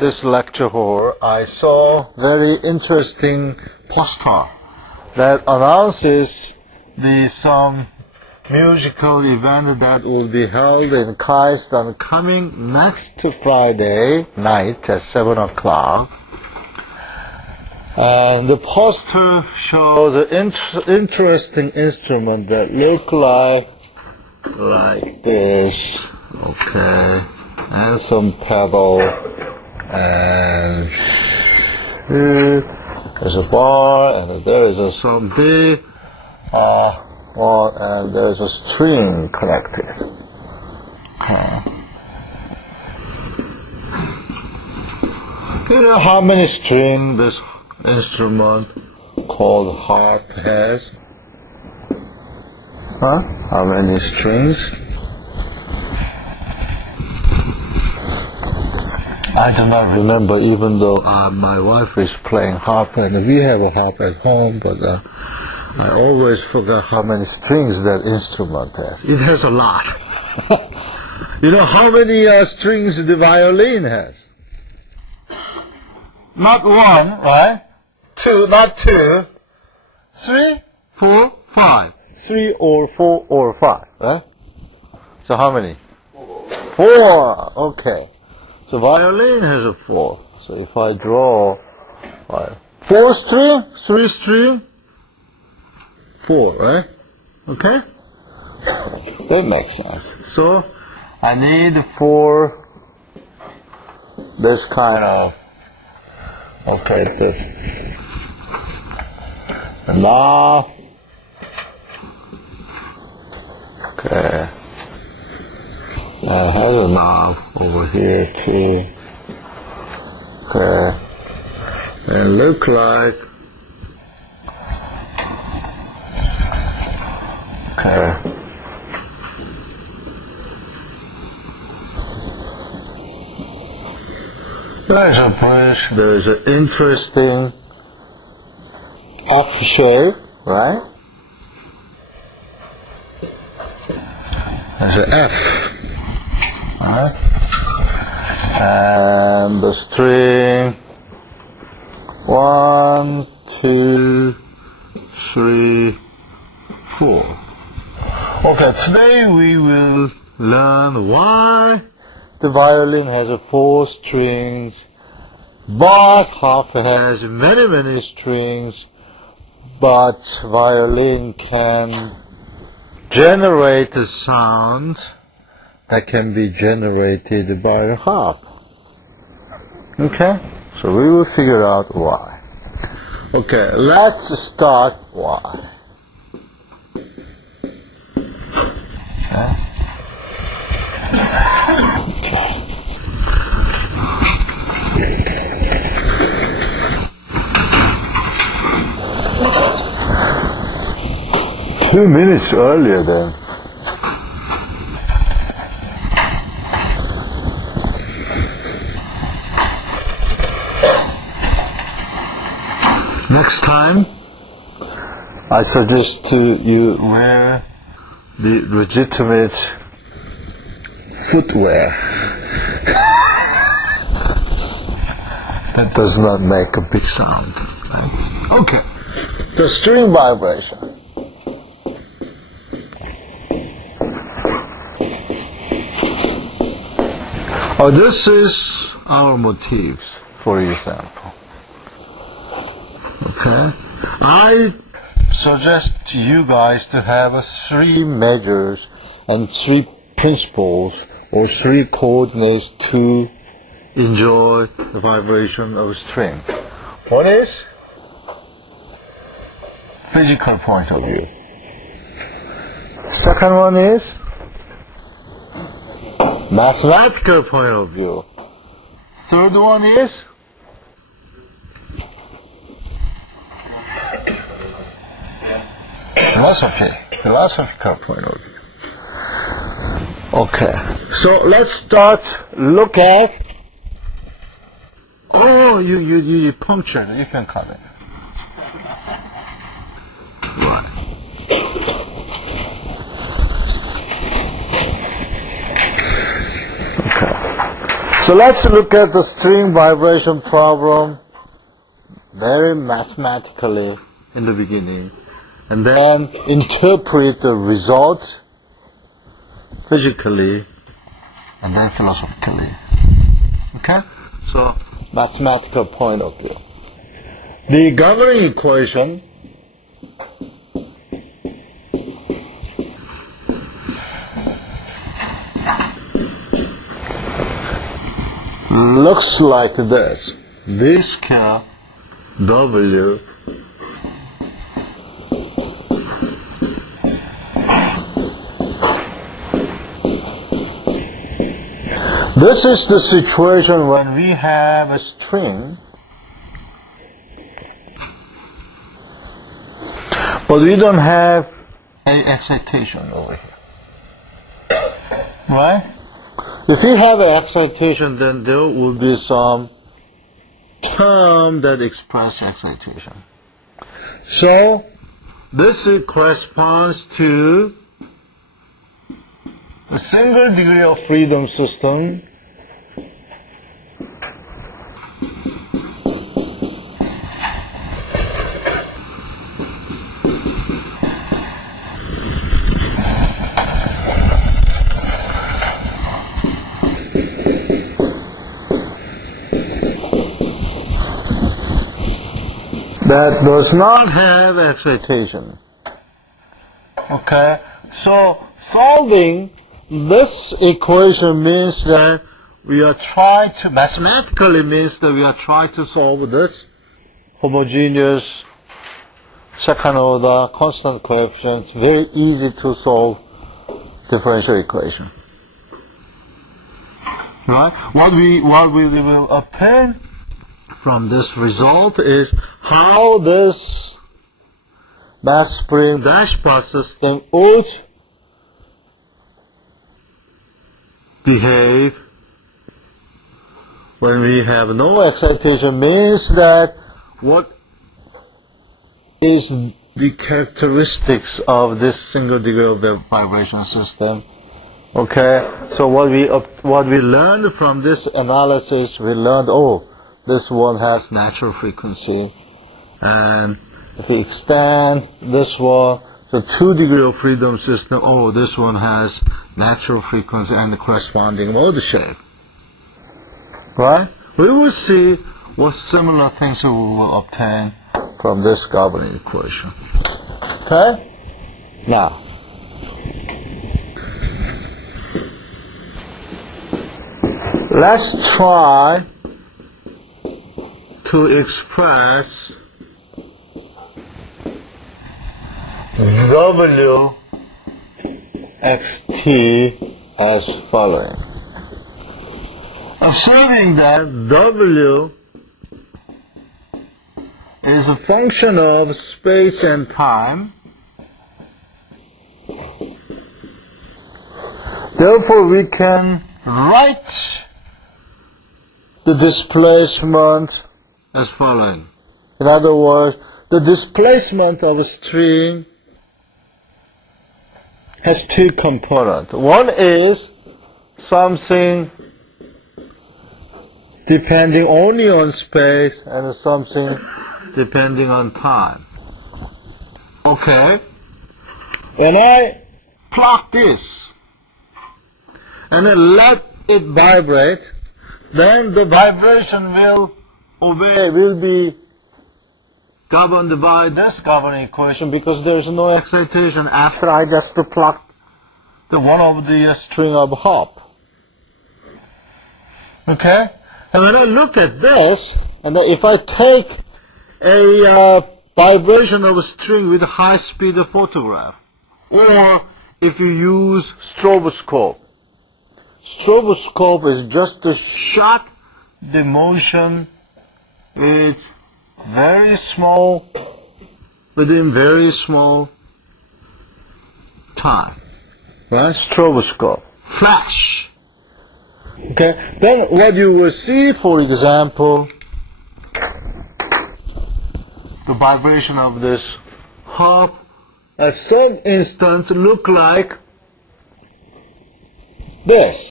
this lecture hall, I saw very interesting poster that announces some musical event that will be held in KAIST on coming next Friday night at 7 o'clock. And the poster shows an interesting instrument that look like this, okay, and some pedal, and there's a bar, and there is some big bar, and there's a string connected. Okay. You know how many strings this instrument called harp has? Huh? How many strings? I do not remember, even though my wife is playing harp and we have a harp at home, but I always forget how many strings that instrument has. It has a lot. You know how many strings the violin has? Not one, right? Two, not two. 3, 4, 5. 3 or 4 or 5, right? So how many? 4. Okay. So violin has a 4. So if I draw 4 string, 3 string, 4, right? Okay? That makes sense. So I need 4 this kind of, okay, this. Knob. Okay. I have a knob over here too. Okay. And look like. Okay. There's a branch. There's an interesting F shape, right? There's an F, right? And the string 1, 2, 3, 4. Okay, today we will learn why the violin has 4 strings, but harp has many strings, but violin can generate a sound that can be generated by a harp. Okay? So we will figure out why. Okay, let's start why. Okay. 2 minutes earlier then. Next time, I suggest you wear the legitimate footwear that does not make a big sound. Right? Okay, the string vibration. Oh, this is our motifs, for example. Okay? I suggest to you guys to have 3 measures and 3 principles or 3 coordinates to enjoy the vibration of a string. One is physical point of view. Second one is mathematical point of view. Third one is philosophical point of view. Okay, so let's start look at. Oh, you punctured. You can cut it. Right. Okay. So let's look at the string vibration problem very mathematically in the beginning, and then interpret the result physically and then philosophically. Okay? So, mathematical point of view. The governing equation looks like this. V square W this is the situation when we have a string, but we don't have an excitation over here. Right? If we have an excitation, then there will be some term that expresses excitation. So, this corresponds to a single degree of freedom system that does not have excitation. Okay, so solving this equation means that we are trying to, mathematically means that we are trying to solve this homogeneous second order constant coefficient. Very easy to solve differential equation. Right? What we will obtain from this result is how this mass spring dash bar system would behave when we have no excitation. Means that what is the characteristics of this single degree of the vibration system. Okay, so what we learned from this analysis, we learned, oh, this one has natural frequency, and if we extend this one, the 2 degree of freedom system, oh, this one has natural frequency and the corresponding mode shape. Right? We will see what similar things we will obtain from this governing equation. Okay? Now, let's try to express W xt as following. Assuming that W is a function of space and time, therefore we can write the displacement as following. In other words, the displacement of a string has 2 components. One is something depending only on space and something depending on time. Okay? When I plot this and then let it vibrate, then the vibration will be governed by this governing equation because there is no excitation after I just pluck the one of the string of hop. Okay? And when I look at this, and if I take a vibration of a string with a high speed photograph, or if you use stroboscope is just to shot the motion with very small, within very small time. Right? Stroboscope. Flash. Okay? Then what you will see, for example, the vibration of this hop at some instant look like this.